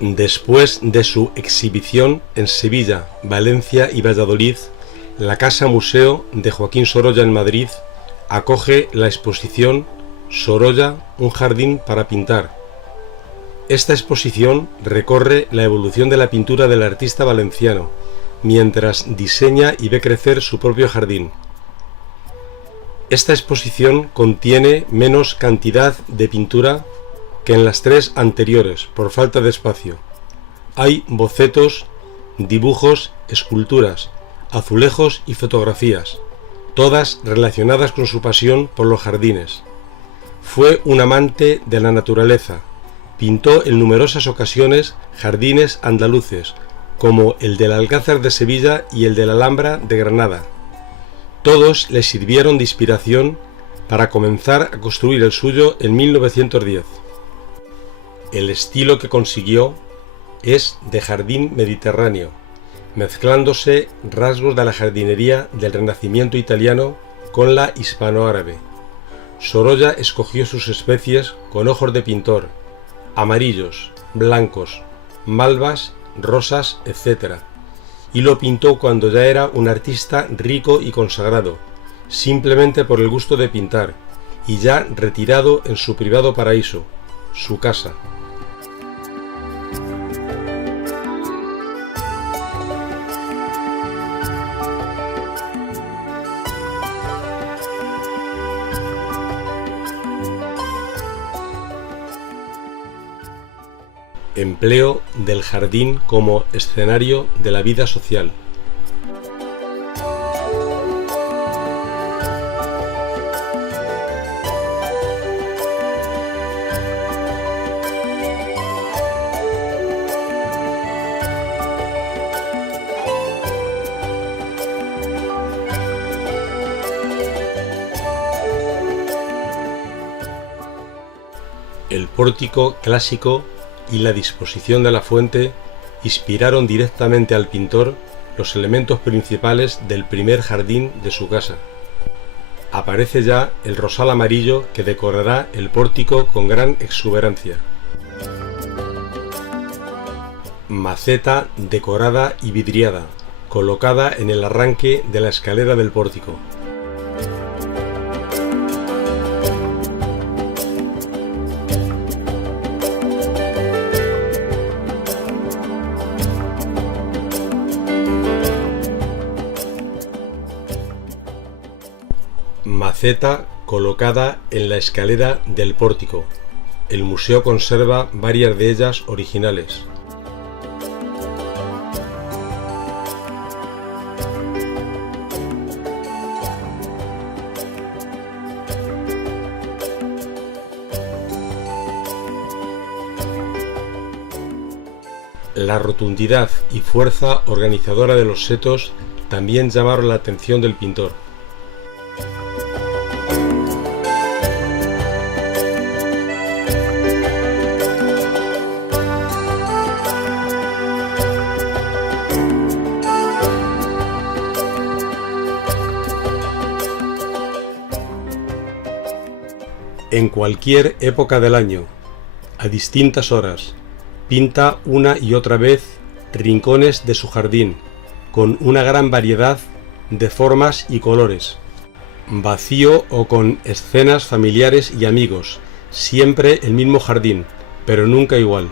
Después de su exhibición en Sevilla, Valencia y Valladolid, la Casa Museo de Joaquín Sorolla en Madrid acoge la exposición Sorolla, un jardín para pintar. Esta exposición recorre la evolución de la pintura del artista valenciano, mientras diseña y ve crecer su propio jardín. Esta exposición contiene menos cantidad de pintura que en las tres anteriores, por falta de espacio. Hay bocetos, dibujos, esculturas, azulejos y fotografías, todas relacionadas con su pasión por los jardines. Fue un amante de la naturaleza. Pintó en numerosas ocasiones jardines andaluces, como el del Alcázar de Sevilla y el de la Alhambra de Granada. Todos le sirvieron de inspiración para comenzar a construir el suyo en 1910. El estilo que consiguió es de jardín mediterráneo, mezclándose rasgos de la jardinería del Renacimiento italiano con la hispanoárabe. Sorolla escogió sus especies con ojos de pintor, amarillos, blancos, malvas, rosas, etc. Y lo pintó cuando ya era un artista rico y consagrado, simplemente por el gusto de pintar, y ya retirado en su privado paraíso, su casa. Empleo del jardín como escenario de la vida social. El pórtico clásico y la disposición de la fuente inspiraron directamente al pintor los elementos principales del primer jardín de su casa. Aparece ya el rosal amarillo que decorará el pórtico con gran exuberancia. Maceta decorada y vidriada, colocada en el arranque de la escalera del pórtico. Maceta colocada en la escalera del pórtico. El museo conserva varias de ellas originales. La rotundidad y fuerza organizadora de los setos también llamaron la atención del pintor. En cualquier época del año, a distintas horas, pinta una y otra vez rincones de su jardín, con una gran variedad de formas y colores, vacío o con escenas familiares y amigos, siempre el mismo jardín, pero nunca igual.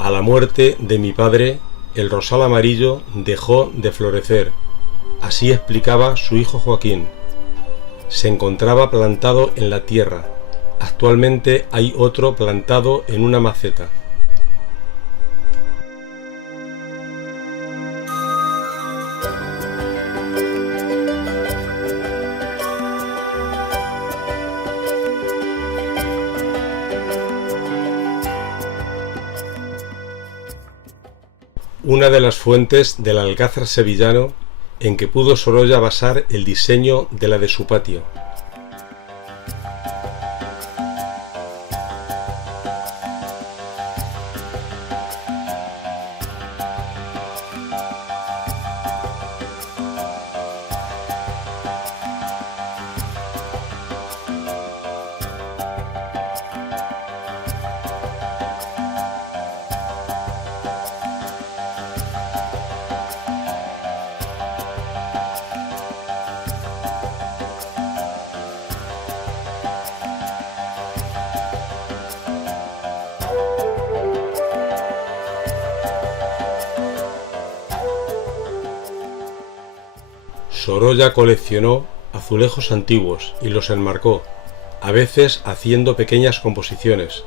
A la muerte de mi padre, el rosal amarillo dejó de florecer. Así explicaba su hijo Joaquín. Se encontraba plantado en la tierra. Actualmente hay otro plantado en una maceta. Una de las fuentes del Alcázar sevillano en que pudo Sorolla basar el diseño de la de su patio. Sorolla coleccionó azulejos antiguos y los enmarcó, a veces haciendo pequeñas composiciones.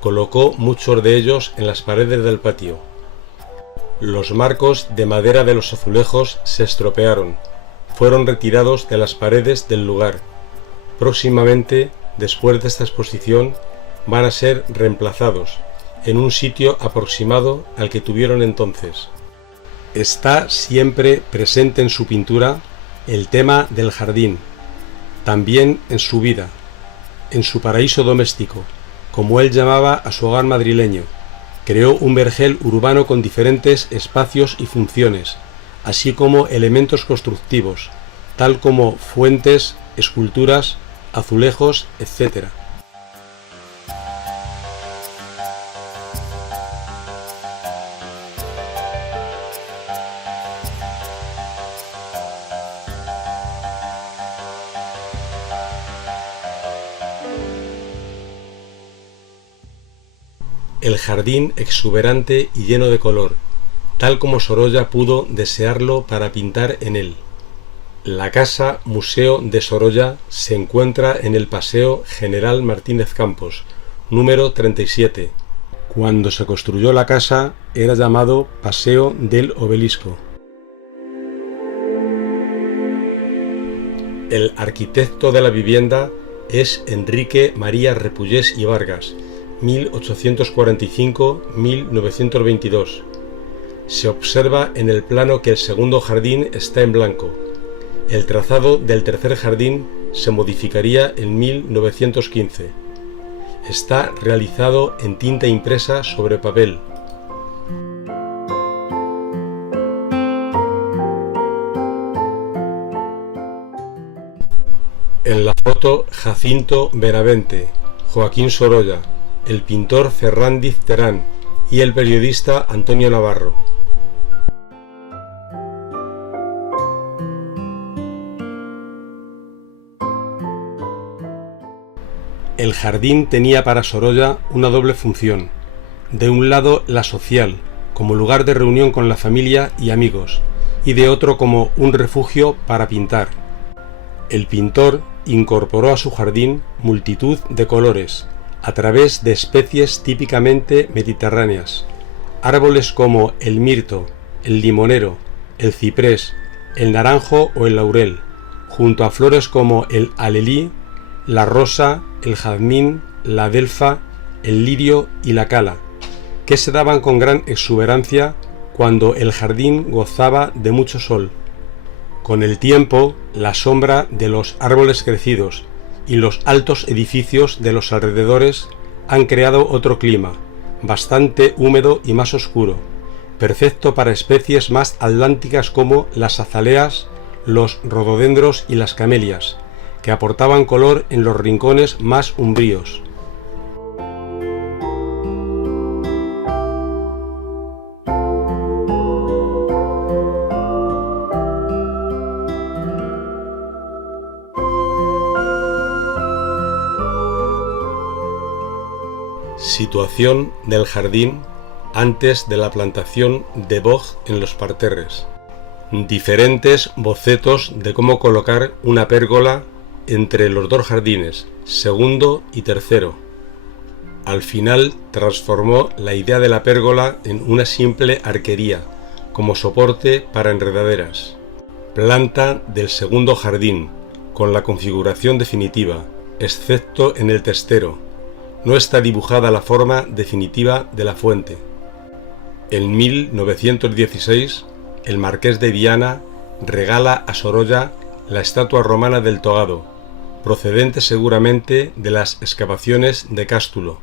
Colocó muchos de ellos en las paredes del patio. Los marcos de madera de los azulejos se estropearon. Fueron retirados de las paredes del lugar. Próximamente, después de esta exposición, van a ser reemplazados en un sitio aproximado al que tuvieron entonces. Está siempre presente en su pintura el tema del jardín, también en su vida, en su paraíso doméstico, como él llamaba a su hogar madrileño. Creó un vergel urbano con diferentes espacios y funciones, así como elementos constructivos, tal como fuentes, esculturas, azulejos, etc. El jardín exuberante y lleno de color, tal como Sorolla pudo desearlo para pintar en él. La Casa Museo de Sorolla se encuentra en el Paseo General Martínez Campos, número 37. Cuando se construyó la casa era llamado Paseo del Obelisco. El arquitecto de la vivienda es Enrique María Repullés y Vargas, 1845-1922. Se observa en el plano que el segundo jardín está en blanco. El trazado del tercer jardín se modificaría en 1915. Está realizado en tinta impresa sobre papel. En la foto Jacinto Benavente, Joaquín Sorolla, el pintor Ferrandiz Terán y el periodista Antonio Navarro. El jardín tenía para Sorolla una doble función. De un lado la social, como lugar de reunión con la familia y amigos, y de otro como un refugio para pintar. El pintor incorporó a su jardín multitud de colores, a través de especies típicamente mediterráneas, árboles como el mirto, el limonero, el ciprés, el naranjo o el laurel, junto a flores como el alelí, la rosa, el jazmín, la adelfa, el lirio y la cala, que se daban con gran exuberancia cuando el jardín gozaba de mucho sol. Con el tiempo, la sombra de los árboles crecidos y los altos edificios de los alrededores han creado otro clima, bastante húmedo y más oscuro, perfecto para especies más atlánticas como las azaleas, los rododendros y las camelias, que aportaban color en los rincones más umbríos. Situación del jardín antes de la plantación de boj en los parterres. Diferentes bocetos de cómo colocar una pérgola entre los dos jardines, segundo y tercero. Al final transformó la idea de la pérgola en una simple arquería, como soporte para enredaderas. Planta del segundo jardín, con la configuración definitiva, excepto en el testero. No está dibujada la forma definitiva de la fuente. En 1916, el marqués de Viana regala a Sorolla la estatua romana del Togado, procedente seguramente de las excavaciones de Cástulo.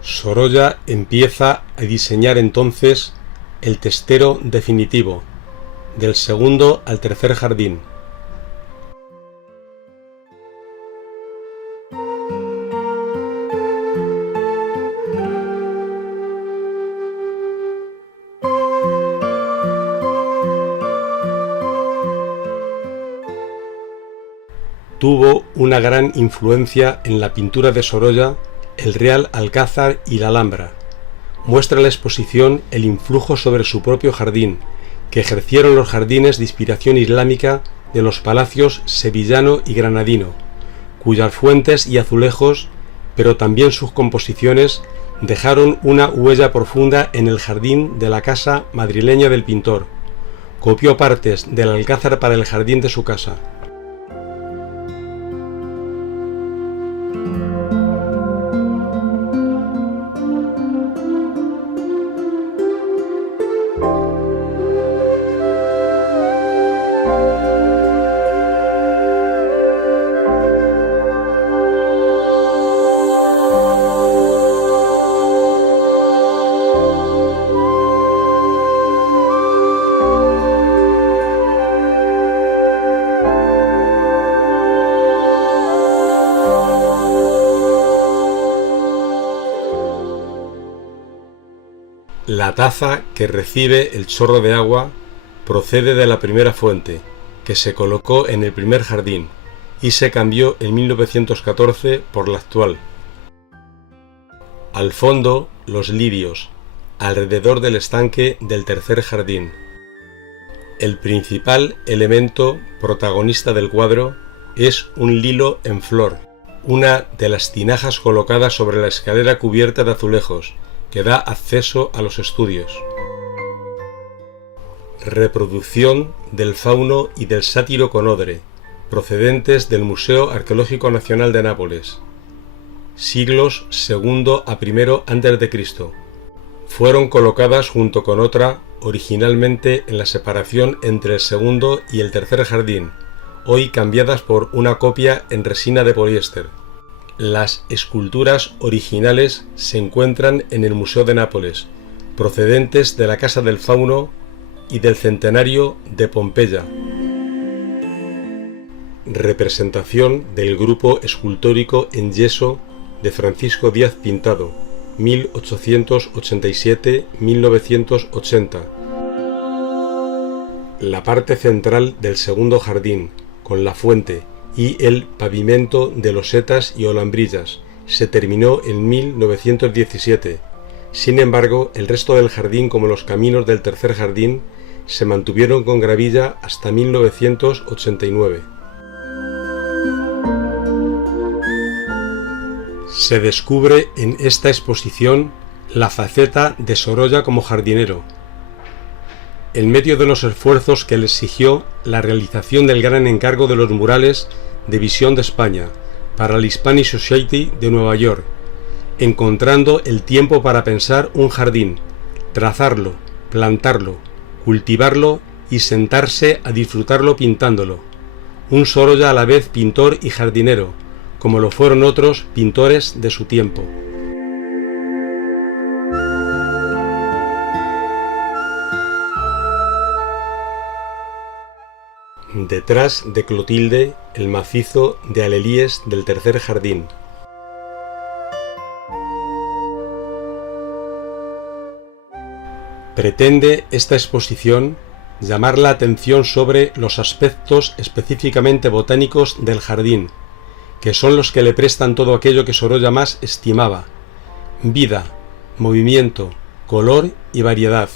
Sorolla empieza a diseñar entonces el testero definitivo, del segundo al tercer jardín. Tuvo una gran influencia en la pintura de Sorolla el Real Alcázar y la Alhambra. Muestra la exposición el influjo sobre su propio jardín, que ejercieron los jardines de inspiración islámica de los palacios sevillano y granadino, cuyas fuentes y azulejos, pero también sus composiciones, dejaron una huella profunda en el jardín de la casa madrileña del pintor. Copió partes del alcázar para el jardín de su casa. La taza que recibe el chorro de agua procede de la primera fuente, que se colocó en el primer jardín y se cambió en 1914 por la actual. Al fondo, los lirios, alrededor del estanque del tercer jardín. El principal elemento protagonista del cuadro es un lilo en flor, una de las tinajas colocadas sobre la escalera cubierta de azulejos, que da acceso a los estudios. Reproducción del fauno y del sátiro con odre, procedentes del Museo Arqueológico Nacional de Nápoles, siglos II a I a.C. Fueron colocadas junto con otra, originalmente en la separación entre el segundo y el tercer jardín, hoy cambiadas por una copia en resina de poliéster. Las esculturas originales se encuentran en el Museo de Nápoles, procedentes de la Casa del Fauno y del Centenario de Pompeya. Representación del grupo escultórico en yeso de Francisco Díaz Pintado, 1887-1980. La parte central del segundo jardín, con la fuente y el pavimento de losetas y olambrillas, se terminó en 1917. Sin embargo, el resto del jardín, como los caminos del tercer jardín, se mantuvieron con gravilla hasta 1989. Se descubre en esta exposición la faceta de Sorolla como jardinero. En medio de los esfuerzos que le exigió la realización del gran encargo de los murales de Visión de España para la Hispanic Society de Nueva York, encontrando el tiempo para pensar un jardín, trazarlo, plantarlo, cultivarlo y sentarse a disfrutarlo pintándolo. Un Sorolla a la vez pintor y jardinero, como lo fueron otros pintores de su tiempo. Detrás de Clotilde, el macizo de alelíes del tercer jardín. Pretende esta exposición llamar la atención sobre los aspectos específicamente botánicos del jardín, que son los que le prestan todo aquello que Sorolla más estimaba: vida, movimiento, color y variedad.